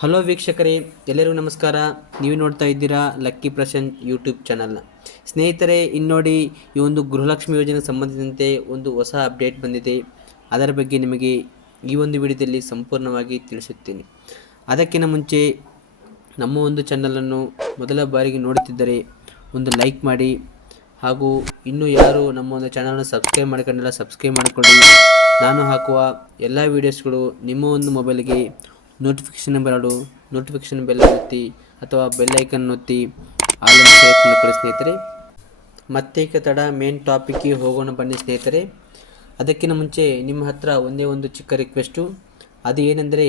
Hello ವೀಕ್ಷಕರೇ, ಎಲ್ಲರಿಗೂ ನಮಸ್ಕಾರ. ನೀವು ನೋಡ್ತಾ ಇದ್ದೀರಾ ಲಕ್ಕಿ ಪ್ರಶಾಂತ್ ಯೂಟ್ಯೂಬ್ ಚಾನಲ್ನ ಸ್ನೇಹಿತರೆ, ಇನ್ನೋಡಿ ಈ ಒಂದು ಗೃಹಲಕ್ಷ್ಮಿ ಯೋಜನೆಗೆ ಸಂಬಂಧಿಸಿದಂತೆ ಒಂದು ಹೊಸ ಅಪ್ಡೇಟ್ ಬಂದಿದೆ. ಅದರ ಬಗ್ಗೆ ನಿಮಗೆ ಈ ಒಂದು ವಿಡಿಯೋದಲ್ಲಿ ಸಂಪೂರ್ಣವಾಗಿ ತಿಳಿಸುತ್ತೇನೆ. ಅದಕ್ಕಿಂತ ಮುಂಚೆ, ನಮ್ಮ ಒಂದು ಚಾನಲನ್ನು ಮೊದಲ ಬಾರಿಗೆ ನೋಡುತ್ತಿದ್ದರೆ ಒಂದು ಲೈಕ್ ಮಾಡಿ, ಹಾಗೂ ಇನ್ನೂ ಯಾರು ನಮ್ಮ ಒಂದು ಚಾನಲನ್ನು ಸಬ್ಸ್ಕ್ರೈಬ್ ಮಾಡ್ಕೊಂಡಿಲ್ಲ ಸಬ್ಸ್ಕ್ರೈಬ್ ಮಾಡಿಕೊಳ್ಳಿ. ನಾನು ಹಾಕುವ ಎಲ್ಲ ವೀಡಿಯೋಸ್ಗಳು ನಿಮ್ಮ ಒಂದು ಮೊಬೈಲ್ಗೆ ನೋಟಿಫಿಕೇಷನ್ ಬರಲು ನೋಟಿಫಿಕೇಷನ್ ಬೆಲ್ ಒತ್ತಿ ಅಥವಾ ಬೆಲ್ ಐಕನ್ ಒತ್ತಿ ಆಲ್ ಸೆಲೆಕ್ಟ್ ಸ್ನೇಹಿತರೆ. ಮತ್ತೆ ತಡ ಮೇನ್ ಟಾಪಿಕ್ಗೆ ಹೋಗೋಣ ಬನ್ನಿ ಸ್ನೇಹಿತರೆ. ಅದಕ್ಕಿಂತ ಮುಂಚೆ ನಿಮ್ಮ ಹತ್ರ ಒಂದೇ ಒಂದು ಚಿಕ್ಕ ರಿಕ್ವೆಸ್ಟು ಅದು ಏನೆಂದರೆ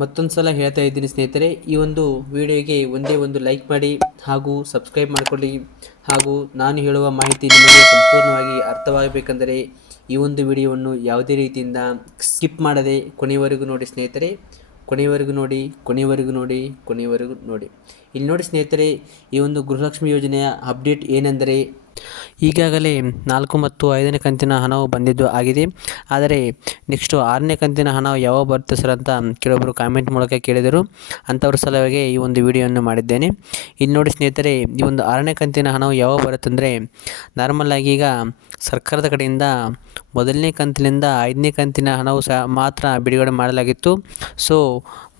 ಮತ್ತೊಂದು ಸಲ ಹೇಳ್ತಾ ಇದ್ದೀನಿ ಸ್ನೇಹಿತರೆ, ಈ ಒಂದು ವಿಡಿಯೋಗೆ ಒಂದೇ ಒಂದು ಲೈಕ್ ಮಾಡಿ ಹಾಗೂ ಸಬ್ಸ್ಕ್ರೈಬ್ ಮಾಡಿಕೊಳ್ಳಿ. ಹಾಗೂ ನಾನು ಹೇಳುವ ಮಾಹಿತಿ ನಿಮಗೆ ಸಂಪೂರ್ಣವಾಗಿ ಅರ್ಥವಾಗಬೇಕೆಂದರೆ ಈ ಒಂದು ವಿಡಿಯೋವನ್ನು ಯಾವುದೇ ರೀತಿಯಿಂದ ಸ್ಕಿಪ್ ಮಾಡದೆ ಕೊನೆಯವರೆಗೂ ನೋಡಿ ಸ್ನೇಹಿತರೆ. ಕೊನೆಯವರೆಗೂ ನೋಡಿ ಕೊನೆಯವರೆಗೂ ನೋಡಿ ಕೊನೆಯವರೆಗೂ ನೋಡಿ. ಇಲ್ಲಿ ನೋಡಿ ಸ್ನೇಹಿತರೆ, ಈ ಒಂದು ಗೃಹಲಕ್ಷ್ಮಿ ಯೋಜನೆಯ ಅಪ್ಡೇಟ್ ಏನೆಂದರೆ ಈಗಾಗಲೇ ನಾಲ್ಕು ಮತ್ತು ಐದನೇ ಕಂತಿನ ಹಣವು ಬಂದಿದ್ದು ಆಗಿದೆ. ಆದರೆ ನೆಕ್ಸ್ಟು ಆರನೇ ಕಂತಿನ ಹಣ ಯಾವಾಗ ಬರುತ್ತೆ ಸರ್ ಅಂತ ಕೆಲವೊಬ್ಬರು ಕಾಮೆಂಟ್ ಮೂಲಕ ಕೇಳಿದರು. ಅಂಥವ್ರ ಸಲುವಾಗಿ ಈ ಒಂದು ವಿಡಿಯೋವನ್ನು ಮಾಡಿದ್ದೇನೆ. ಇಲ್ಲಿ ನೋಡಿ ಸ್ನೇಹಿತರೆ, ಈ ಒಂದು ಆರನೇ ಕಂತಿನ ಹಣವು ಯಾವಾಗ ಬರುತ್ತಂದರೆ ಅಂದರೆ ನಾರ್ಮಲಾಗಿ ಈಗ ಸರ್ಕಾರದ ಕಡೆಯಿಂದ ಮೊದಲನೇ ಕಂತಿನಿಂದ ಐದನೇ ಕಂತಿನ ಹಣವು ಸಹ ಮಾತ್ರ ಬಿಡುಗಡೆ ಮಾಡಲಾಗಿತ್ತು. ಸೊ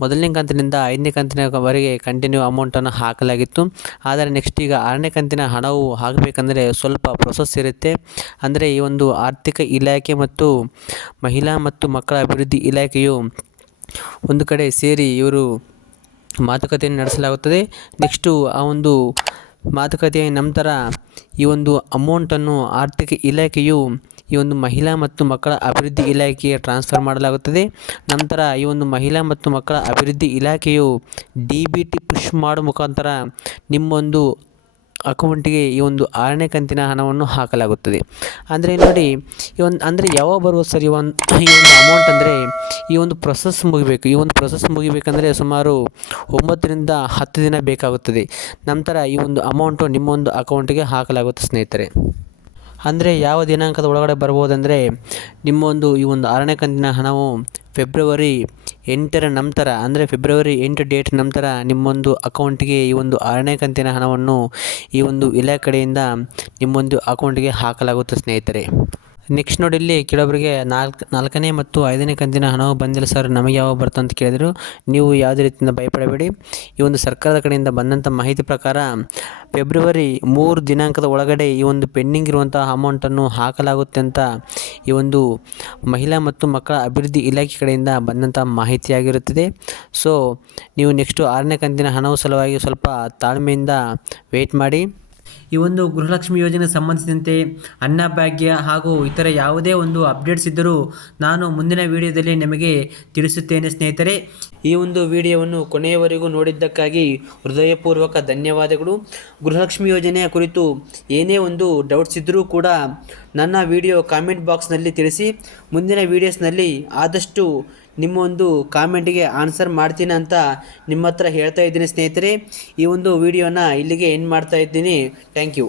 ಮೊದಲನೇ ಕಂತಿನಿಂದ ಐದನೇ ಕಂತಿನವರೆಗೆ ಕಂಟಿನ್ಯೂ ಅಮೌಂಟನ್ನು ಹಾಕಲಾಗಿತ್ತು. ಆದರೆ ನೆಕ್ಸ್ಟ್ ಈಗ ಆರನೇ ಕಂತಿನ ಹಣವು ಹಾಕಬೇಕಂದ್ರೆ ಸ್ವಲ್ಪ ಪ್ರೊಸೆಸ್ ಇರುತ್ತೆ. ಅಂದರೆ ಈ ಒಂದು ಆರ್ಥಿಕ ಇಲಾಖೆ ಮತ್ತು ಮಹಿಳಾ ಮತ್ತು ಮಕ್ಕಳ ಅಭಿವೃದ್ಧಿ ಇಲಾಖೆಯು ಒಂದು ಕಡೆ ಸೇರಿ ಇವರು ಮಾತುಕತೆಯನ್ನು ನಡೆಸಲಾಗುತ್ತದೆ. ನೆಕ್ಸ್ಟು ಆ ಒಂದು ಮಾತುಕತೆಯ ನಂತರ ಈ ಒಂದು ಅಮೌಂಟನ್ನು ಆರ್ಥಿಕ ಇಲಾಖೆಯು ಈ ಒಂದು ಮಹಿಳಾ ಮತ್ತು ಮಕ್ಕಳ ಅಭಿವೃದ್ಧಿ ಇಲಾಖೆಗೆ ಟ್ರಾನ್ಸ್ಫರ್ ಮಾಡಲಾಗುತ್ತದೆ. ನಂತರ ಈ ಒಂದು ಮಹಿಳಾ ಮತ್ತು ಮಕ್ಕಳ ಅಭಿವೃದ್ಧಿ ಇಲಾಖೆಯು ಡಿ ಬಿ ಟಿ ಪುಷ್ ಮಾಡೋ ಮುಖಾಂತರ ನಿಮ್ಮೊಂದು ಅಕೌಂಟಿಗೆ ಈ ಒಂದು ಆರನೇ ಕಂತಿನ ಹಣವನ್ನು ಹಾಕಲಾಗುತ್ತದೆ. ಅಂದರೆ ನೋಡಿ, ಈ ಒಂದು ಅಂದರೆ ಯಾವಾಗ ಬರುವ ಸರ್ ಈ ಒಂದು ಈ ಒಂದು ಅಮೌಂಟ್ ಅಂದರೆ ಈ ಒಂದು ಪ್ರೊಸೆಸ್ ಮುಗಿಬೇಕು. ಈ ಒಂದು ಪ್ರೊಸೆಸ್ ಮುಗಿಬೇಕಂದರೆ ಸುಮಾರು ಒಂಬತ್ತರಿಂದ ಹತ್ತು ದಿನ ಬೇಕಾಗುತ್ತದೆ. ನಂತರ ಈ ಒಂದು ಅಮೌಂಟು ನಿಮ್ಮೊಂದು ಅಕೌಂಟಿಗೆ ಹಾಕಲಾಗುತ್ತೆ ಸ್ನೇಹಿತರೆ. ಅಂದರೆ ಯಾವ ದಿನಾಂಕದ ಒಳಗಡೆ ಬರ್ಬೋದಂದರೆ ನಿಮ್ಮ ಒಂದು ಈ ಒಂದು ಆರನೇ ಕಂತಿನ ಹಣವು ಫೆಬ್ರವರಿ ಎಂಟರ ನಂತರ, ಅಂದರೆ ಫೆಬ್ರವರಿ ಎಂಟು ಡೇಟ್ ನಂತರ ನಿಮ್ಮೊಂದು ಅಕೌಂಟಿಗೆ ಈ ಒಂದು ಆರನೇ ಕಂತಿನ ಹಣವನ್ನು ಈ ಒಂದು ಇಲಾಖೆ ಕಡೆಯಿಂದ ನಿಮ್ಮೊಂದು ಅಕೌಂಟಿಗೆ ಹಾಕಲಾಗುತ್ತೆ ಸ್ನೇಹಿತರೆ. ನೆಕ್ಸ್ಟ್ ನೋಡಿ ಇಲ್ಲಿ ಕೆಲವೊಬ್ಬರಿಗೆ ನಾಲ್ಕು, ನಾಲ್ಕನೇ ಮತ್ತು ಐದನೇ ಕಂತಿನ ಹಣವು ಬಂದಿಲ್ಲ ಸರ್. ನಮಗೆ ಯಾವಾಗ ಬರ್ತದೆ ಅಂತ ಕೇಳಿದರು. ನೀವು ಯಾವುದೇ ರೀತಿಯಿಂದ ಭಯಪಡಬೇಡಿ. ಈ ಒಂದು ಸರ್ಕಾರದ ಕಡೆಯಿಂದ ಬಂದಂಥ ಮಾಹಿತಿ ಪ್ರಕಾರ ಫೆಬ್ರವರಿ ಮೂರು ದಿನಾಂಕದ ಒಳಗಡೆ ಈ ಒಂದು ಪೆಂಡಿಂಗ್ ಇರುವಂಥ ಅಮೌಂಟನ್ನು ಹಾಕಲಾಗುತ್ತೆ ಅಂತ ಈ ಒಂದು ಮಹಿಳಾ ಮತ್ತು ಮಕ್ಕಳ ಅಭಿವೃದ್ಧಿ ಇಲಾಖೆ ಕಡೆಯಿಂದ ಬಂದಂಥ ಮಾಹಿತಿಯಾಗಿರುತ್ತದೆ. ಸೊ ನೀವು ನೆಕ್ಸ್ಟು ಆರನೇ ಕಂತಿನ ಹಣವು ಸಲುವಾಗಿ ಸ್ವಲ್ಪ ತಾಳ್ಮೆಯಿಂದ ವೆಯ್ಟ್ ಮಾಡಿ. ಈ ಒಂದು ಗೃಹಲಕ್ಷ್ಮಿ ಯೋಜನೆಗೆ ಸಂಬಂಧಿಸಿದಂತೆ ಅನ್ನಭಾಗ್ಯ ಹಾಗೂ ಇತರ ಯಾವುದೇ ಒಂದು ಅಪ್ಡೇಟ್ಸ್ ಇದ್ದರೂ ನಾನು ಮುಂದಿನ ವಿಡಿಯೋದಲ್ಲಿ ನಿಮಗೆ ತಿಳಿಸುತ್ತೇನೆ ಸ್ನೇಹಿತರೆ. ಈ ಒಂದು ವಿಡಿಯೋವನ್ನು ಕೊನೆಯವರೆಗೂ ನೋಡಿದ್ದಕ್ಕಾಗಿ ಹೃದಯಪೂರ್ವಕ ಧನ್ಯವಾದಗಳು. ಗೃಹಲಕ್ಷ್ಮಿ ಯೋಜನೆಯ ಕುರಿತು ಏನೇ ಒಂದು ಡೌಟ್ಸ್ ಇದ್ದರೂ ಕೂಡ ನನ್ನ ವಿಡಿಯೋ ಕಾಮೆಂಟ್ ಬಾಕ್ಸ್ನಲ್ಲಿ ತಿಳಿಸಿ. ಮುಂದಿನ ವಿಡಿಯೋಸ್ನಲ್ಲಿ ಆದಷ್ಟು ನಿಮ್ಮ ಒಂದು ಕಾಮೆಂಟಿಗೆ ಆನ್ಸರ್ ಮಾಡ್ತೀನಿ ಅಂತ ನಿಮ್ಮ ಹತ್ರ ಹೇಳ್ತಾ ಇದ್ದೀನಿ ಸ್ನೇಹಿತರೆ. ಈ ಒಂದು ವಿಡಿಯೋನ ಇಲ್ಲಿಗೆ ಎಂಡ್ ಮಾಡ್ತಾ ಇದ್ದೀನಿ. Thank you